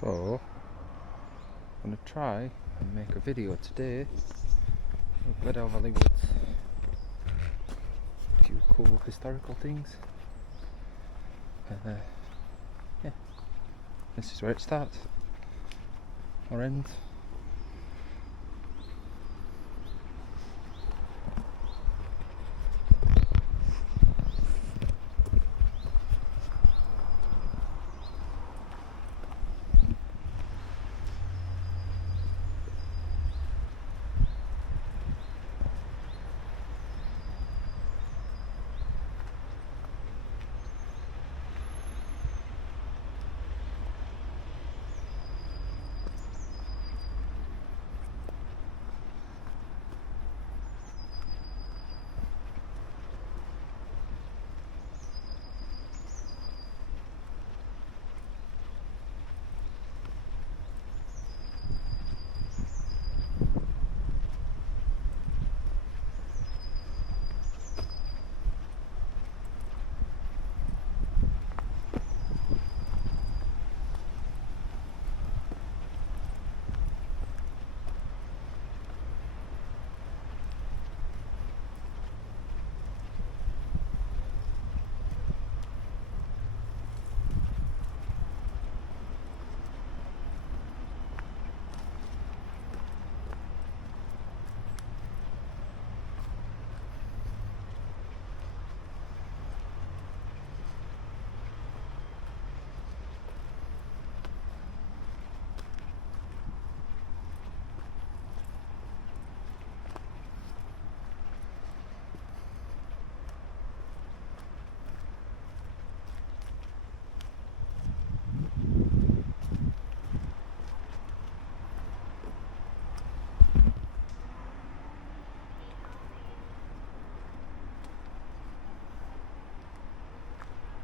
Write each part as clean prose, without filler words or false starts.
So I'm going to try and make a video today of Gledhow Valley Woods. A few cool historical things. Yeah, this is where it starts or ends.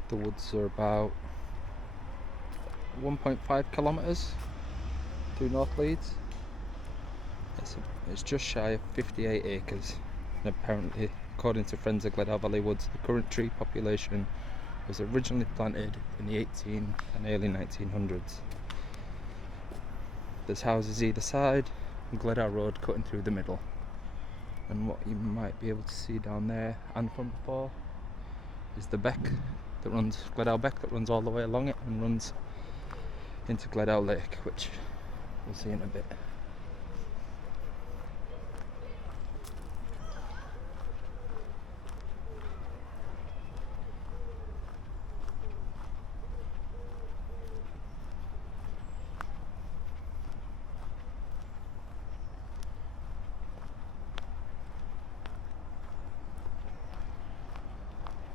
The woods are about 1.5 kilometres through North Leeds. It's just shy of 58 acres, and apparently, according to Friends of Gledhow Valley Woods, the current tree population was originally planted in the 18 and early 1900s. There's houses either side, and Gledhow Road cutting through the middle. And what you might be able to see down there, and from before, is the beck that runs, Gledhow Beck, that runs all the way along it and runs into Gledhow Lake, which we'll see in a bit.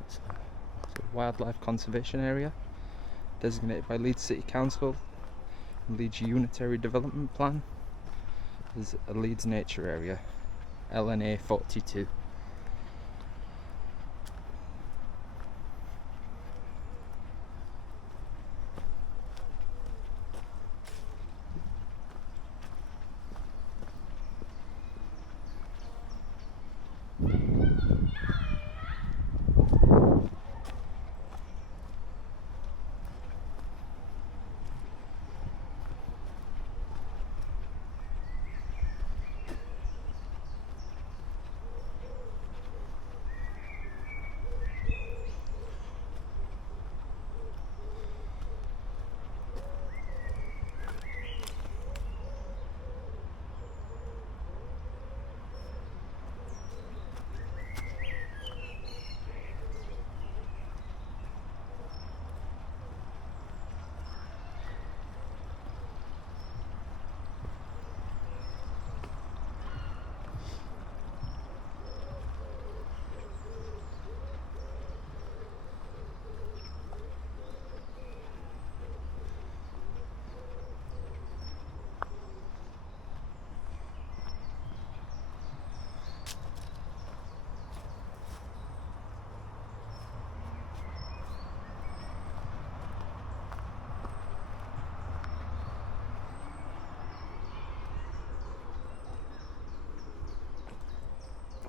It's a wildlife conservation area designated by Leeds City Council, Leeds Unitary Development Plan. There's a Leeds Nature Area, LNA 42.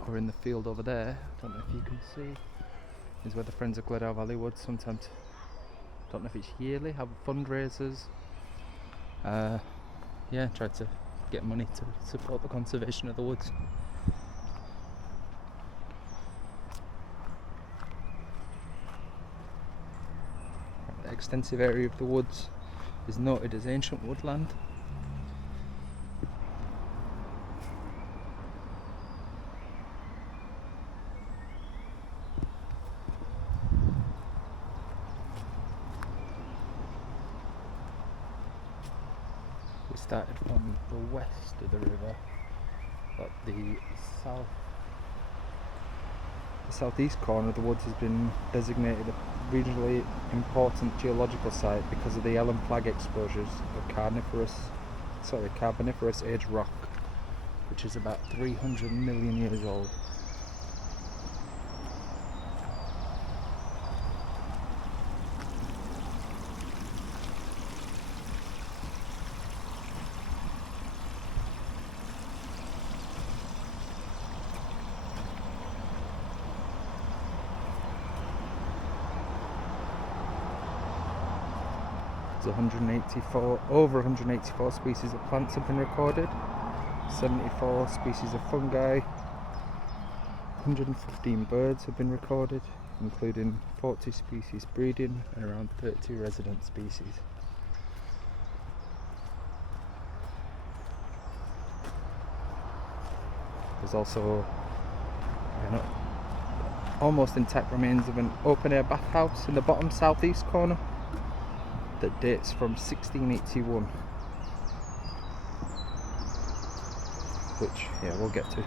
Or in the field over there, I don't know if you can see, is where the Friends of Gledhow Valley Woods sometimes, don't know if it's yearly, have fundraisers yeah, tried to get money to support the conservation of the woods. The extensive area of the woods is noted as ancient woodland. We started from the west of the river, but the southeast corner of the woods has been designated a regionally important geological site because of the Ellen Flag exposures of Carboniferous age rock, which is about 300 million years old. Over 184 species of plants have been recorded, 74 species of fungi, 115 birds have been recorded, including 40 species breeding and around 30 resident species. There's also almost intact remains of an open-air bathhouse in the bottom southeast corner that dates from 1681, which we'll get to.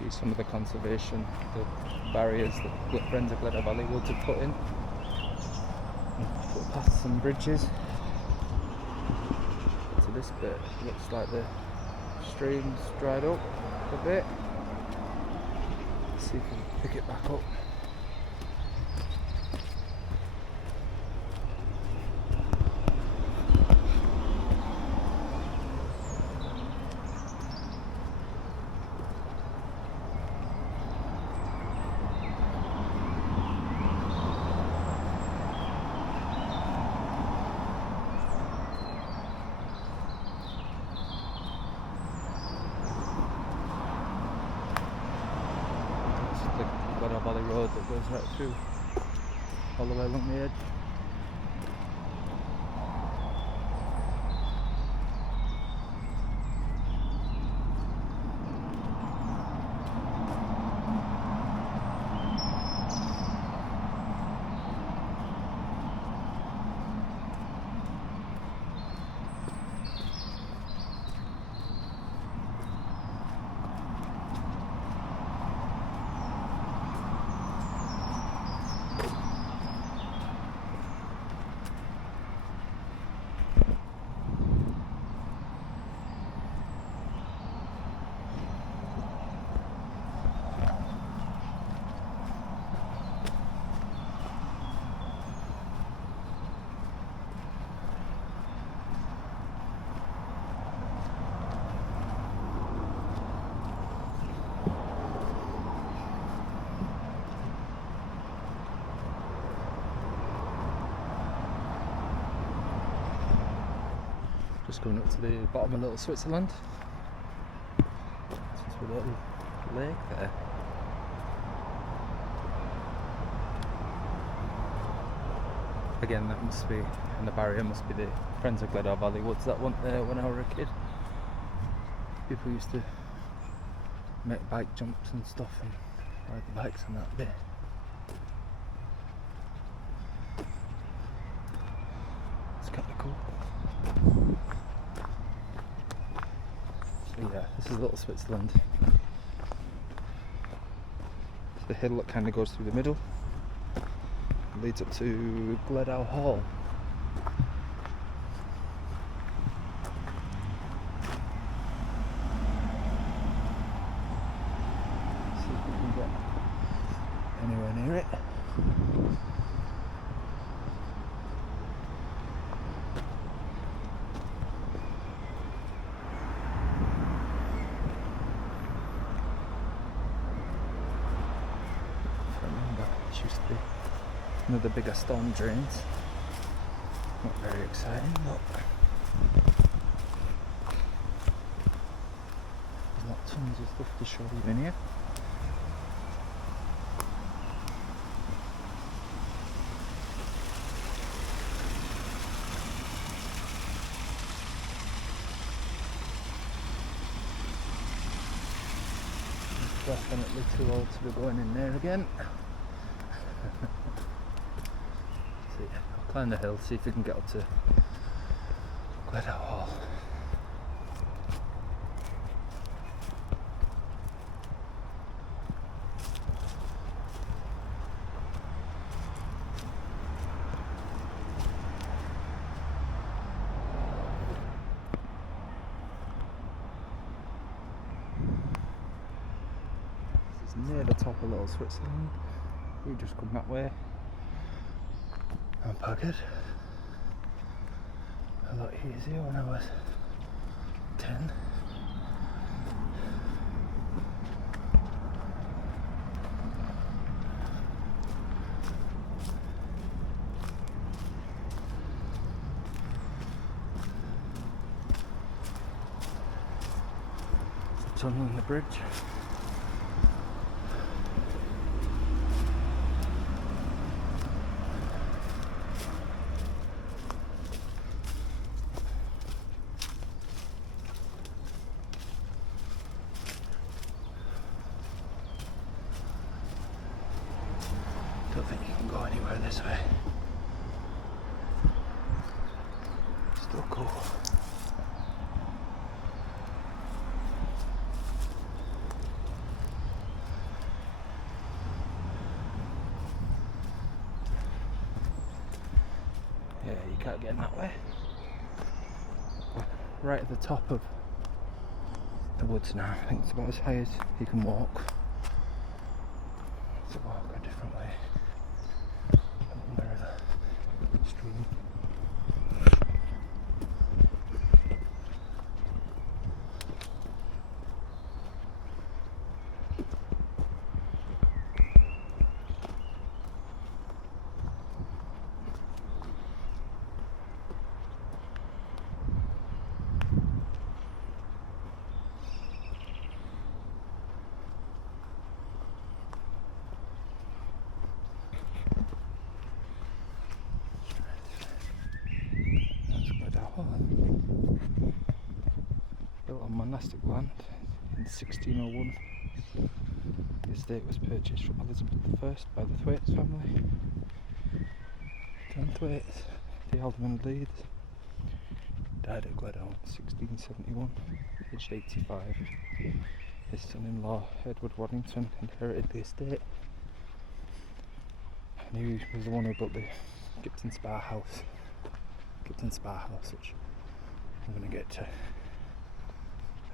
See some of the conservation, the barriers that friends of Gledhow Valley Woods have put in. Footpaths and bridges. So this bit looks like the stream's dried up a bit. Let's see if we can pick it back up. road that goes right through, all the way along the edge. Just going up to the bottom of Little Switzerland. Just a little lake there. Again, that must be, and the barrier must be the Friends of Gledhow Valley Woods that weren't there when I was a kid. People used to make bike jumps and stuff and ride the bikes on that bit. It's kind of cool. So yeah, this is Little Switzerland. It's the hill that kind of goes through the middle. It leads up to Gledhow Hall. See if we can get anywhere near it. This used to be one of the bigger storm drains. Not very exciting, but there's not tons of stuff to show you in here. It's definitely too old to be going in there again. So yeah, I'll climb the hill, see if we can get up to Gledhow Hall. This is near the top of Little Switzerland. We just come that way and park it. A lot easier when I was 10. Tunneling the bridge. Don't think you can go anywhere this way. Still cool. Yeah, you can't get in that way. Right at the top of the woods now. I think it's about as high as you can walk. Let's walk a different way. Under the stream. on monastic land in 1601. The estate was purchased from Elizabeth I by the Thwaites family. John Thwaites, the alderman of Leeds, died at Gledhow in 1671, aged 85. His son-in-law, Edward Waddington, inherited the estate, and he was the one who built the Gipton Spa House. Gipton Spa House, which I'm going to get to.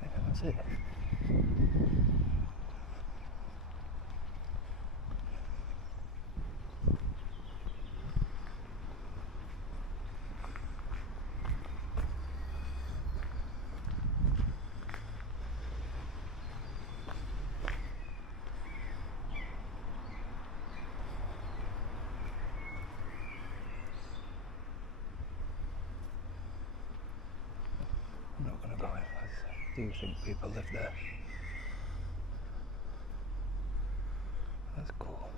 I think that's it. I'm not going to go in, I do think people live there. That's cool.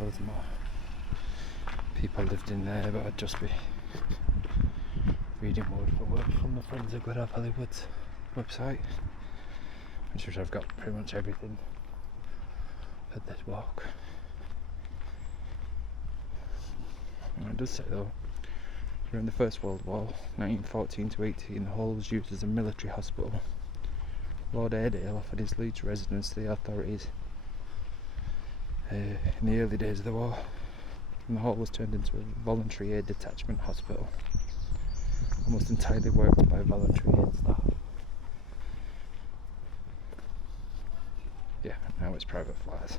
Loads more people lived in there, but I'd just be reading word for word from the Friends of Gledhow Valley Woods website, which I've got pretty much everything for this walk. And it does say though, during the First World War, 1914 to 18, the hall was used as a military hospital. Lord Airedale offered his Leeds residence to the authorities in the early days of the war, and the hall was turned into a voluntary aid detachment hospital, almost entirely worked by voluntary aid staff. Yeah, now it's private flats.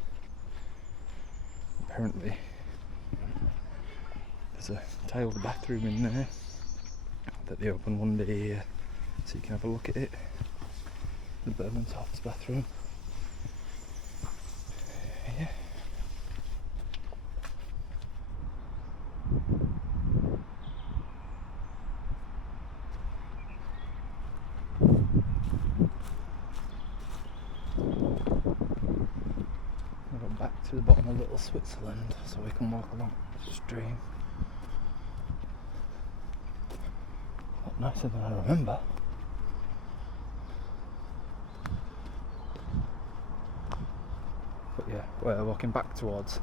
Apparently there's a tiled bathroom in there that they open one day so you can have a look at it. The Bermondshoff's bathroom. Yeah. I'll go back to the bottom of Little Switzerland so we can walk along the stream. A lot nicer than I remember. But yeah, we're walking back towards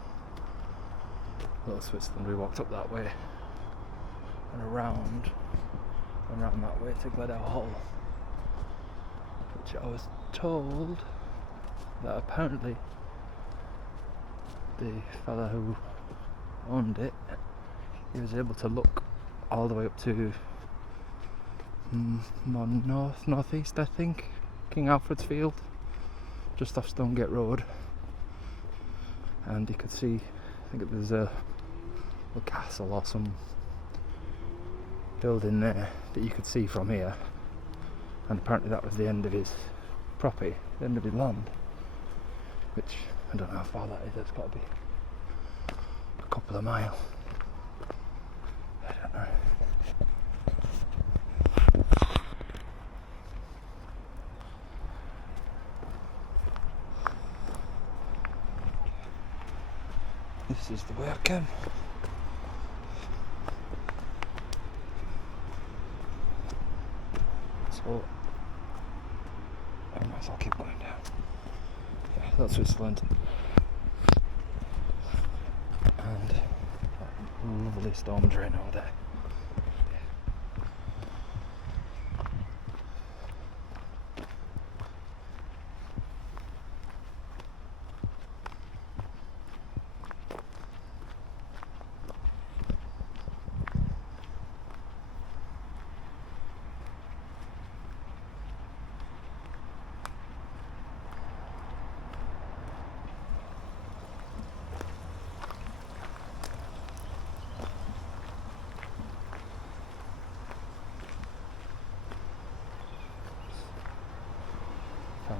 Little Switzerland. We walked up that way and around that way to Gledhow Hall, which I was told that apparently the fella who owned it, he was able to look all the way up to northeast, I think, King Alfred's Field, just off Stonegate Road, and you could see, I think there's a castle or some building there that you could see from here, and apparently that was the end of his property, the end of his land, which I don't know how far that is. It's got to be a couple of miles. I don't know. This is the way I came. So I might as well keep going down. Yeah, that's Switzerland. And that lovely storm drain over there.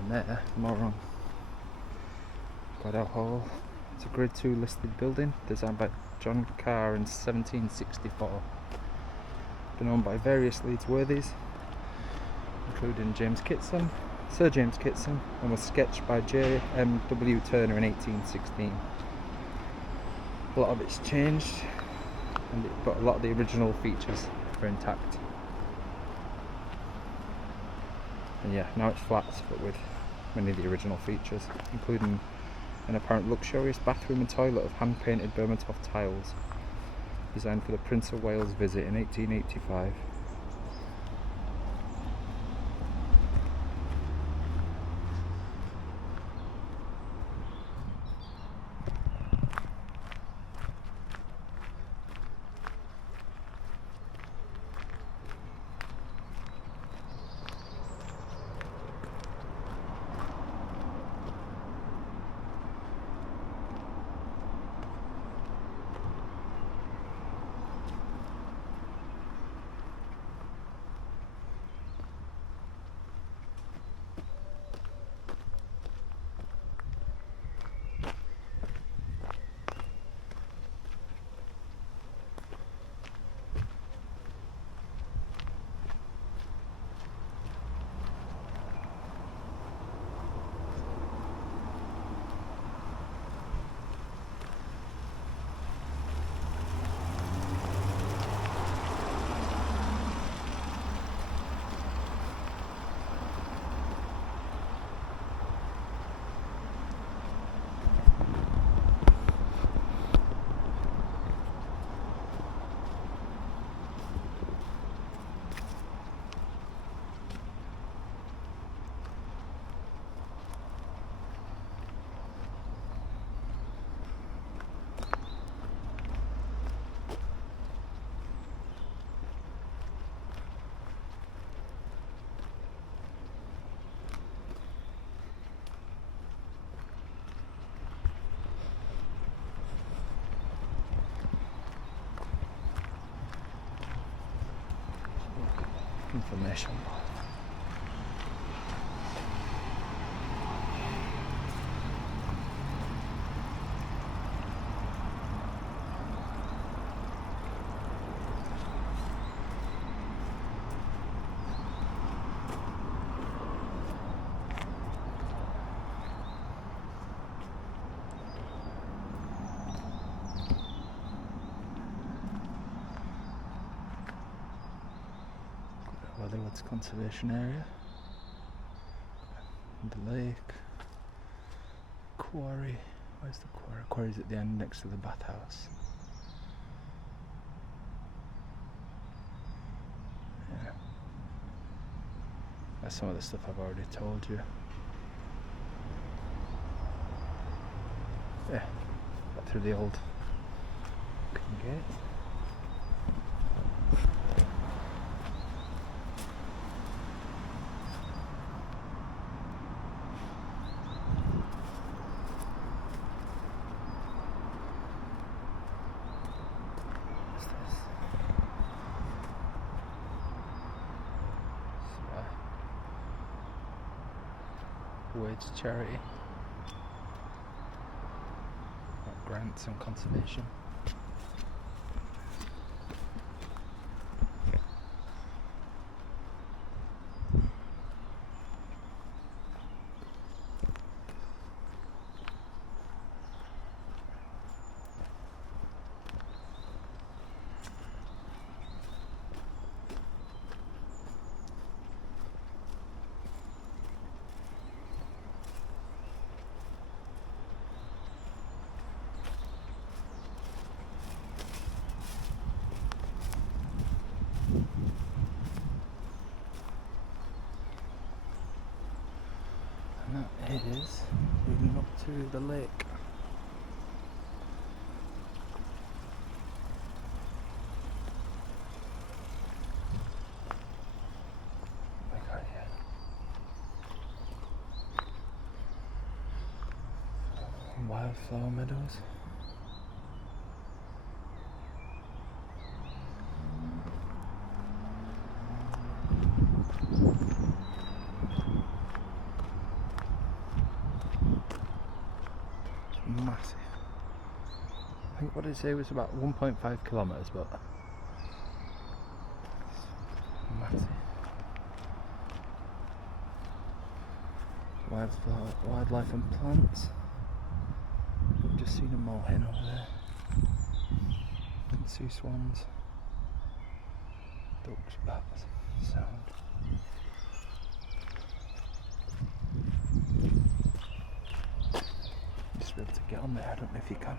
And there, more on Gledhow Hall. It's a Grade 2 listed building designed by John Carr in 1764. Been owned by various Leeds worthies, including Sir James Kitson, and was sketched by J.M.W. Turner in 1816. A lot of it's changed, but a lot of the original features are intact. And yeah, now it's flats, but with many of the original features, including an apparent luxurious bathroom and toilet of hand-painted Bermontoft tiles, designed for the Prince of Wales' visit in 1885. Information. Woods conservation area, the lake, quarry. Where's the quarry? Quarry's at the end next to the bathhouse. Yeah, that's some of the stuff I've already told you. Yeah, got through the old gate. Wage charity, grants and conservation. And that is moving up to the lake. Wildflower meadows. what did it say? It was about 1.5 kilometres, but it's massive. Wildlife and plants. I've just seen a moorhen over there. You can see swans, ducks, bats, sound. Just be able to get on there, I don't know if you can.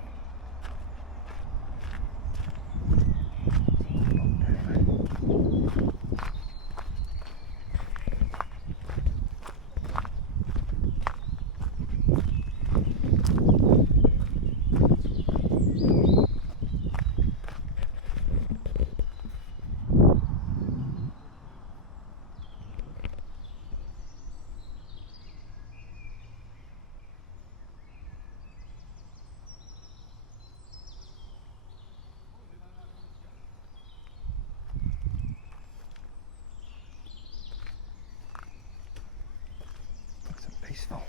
Peaceful.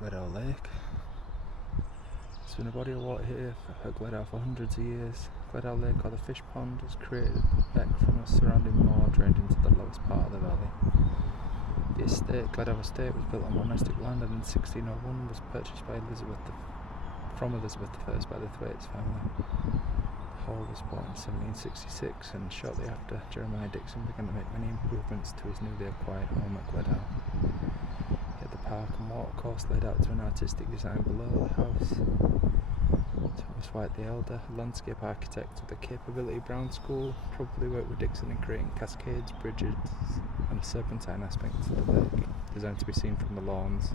Gledhow Lake. There's been a body of water here at Gledhow for hundreds of years. Gledhow Lake, or the fish pond, was created back from a surrounding moor drained into the lowest part of the valley. The estate, Gledhow Estate, was built on monastic land and in 1601 was purchased by from Elizabeth I by the Thwaites family. The hall was bought in 1766, and shortly after, Jeremiah Dixon began to make many improvements to his newly acquired home at Gledhow. Park and watercourse laid out to an artistic design below the house. Thomas White the Elder, a landscape architect with a Capability Brown School, probably worked with Dixon in creating cascades, bridges and a serpentine aspect to the lake, designed to be seen from the lawns,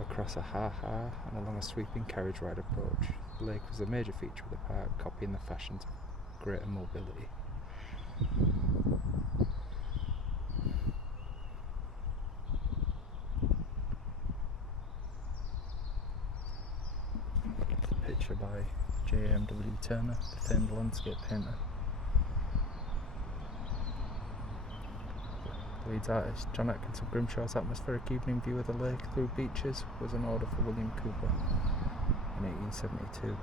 across a ha-ha and along a sweeping carriage ride approach. The lake was a major feature of the park, copying the fashions of greater mobility. Picture by J.M.W. Turner, the famed landscape painter. Leeds artist John Atkinson Grimshaw's atmospheric evening view of the lake through beaches was an order for William Cooper in 1872.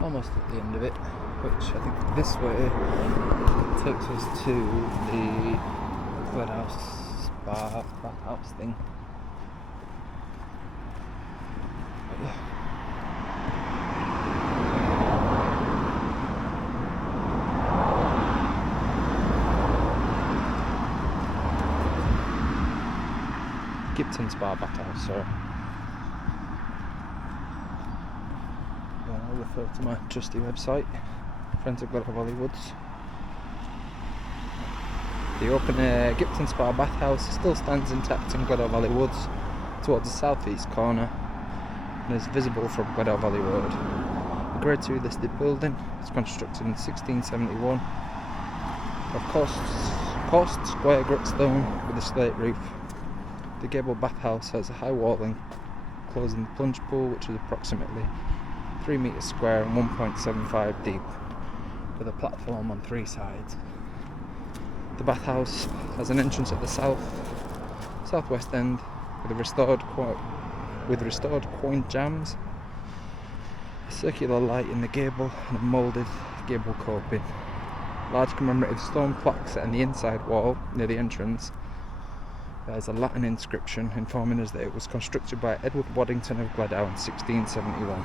almost at the end of it, which I think this way takes us to the Gledhow Spa Bathhouse thing. But yeah. Gipton Spa Bathhouse, sorry. I'll refer to my trusty website, Friends of Gledhow Woods. The open air Gipton Spa Bathhouse still stands intact in Gledhow Valley Woods towards the southeast corner and is visible from Gledhow Valley Road. A Grade 2 listed building, it's constructed in 1671 of coarse square grit stone with a slate roof. The gable bathhouse has a high wall enclosing the plunge pool, which is approximately 3 metres square and 1.75 deep, with a platform on 3 sides. The bathhouse has an entrance at the southwest end with restored quoin jambs, a circular light in the gable and a moulded gable coping. Large commemorative stone plaques set in the inside wall near the entrance. There's a Latin inscription informing us that it was constructed by Edward Waddington of Gledhow in 1671.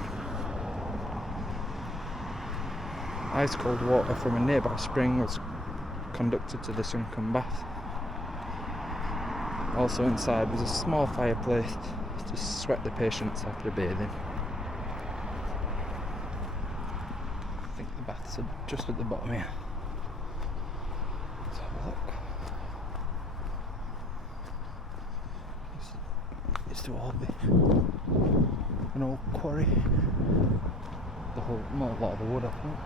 Ice cold water from a nearby spring was conducted to the sunken bath. Also inside was a small fireplace to sweat the patients after bathing. I think the baths are just at the bottom here. Let's have a look. It's to all be an old quarry. A lot of the wood, I think.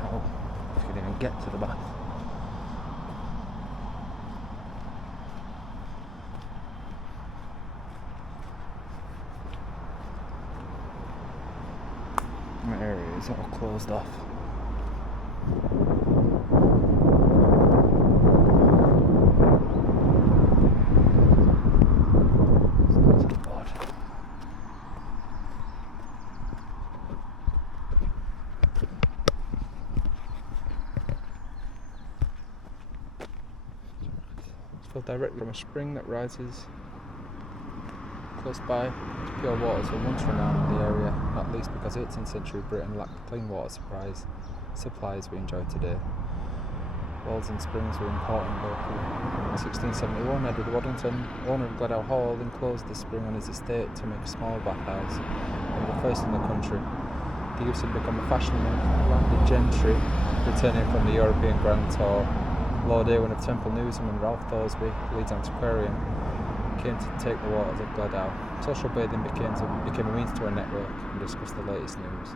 How if you can even get to the bath. The area is all closed off. Directly from a spring that rises close by. Pure waters were once renowned in the area, not least because 18th century Britain lacked the clean water supplies we enjoy today. Wells and springs were important locally. In 1671, Edward Waddington, owner of Gledhow Hall, enclosed the spring on his estate to make a small bathhouse, one of the first in the country. The use had become a fashion among landed gentry returning from the European Grand Tour. Lord Irwin of Temple Newsham and Ralph Thoresby, Leeds antiquarian, came to take the waters at Gledhow. Social bathing became a means to a network and discuss the latest news.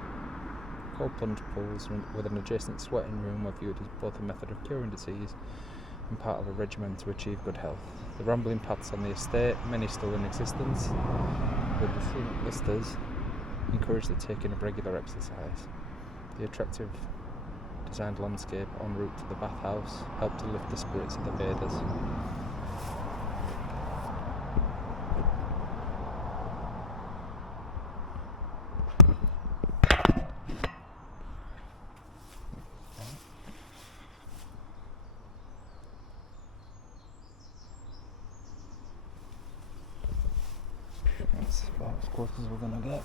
Cold plunge pools with an adjacent sweating room were viewed as both a method of curing disease and part of a regimen to achieve good health. The rambling paths on the estate, many still in existence, with the fluent listers, encouraged the taking of regular exercise. The attractive designed landscape en route to the bathhouse helped to lift the spirits of the bathers. That's about as close as we're going to get.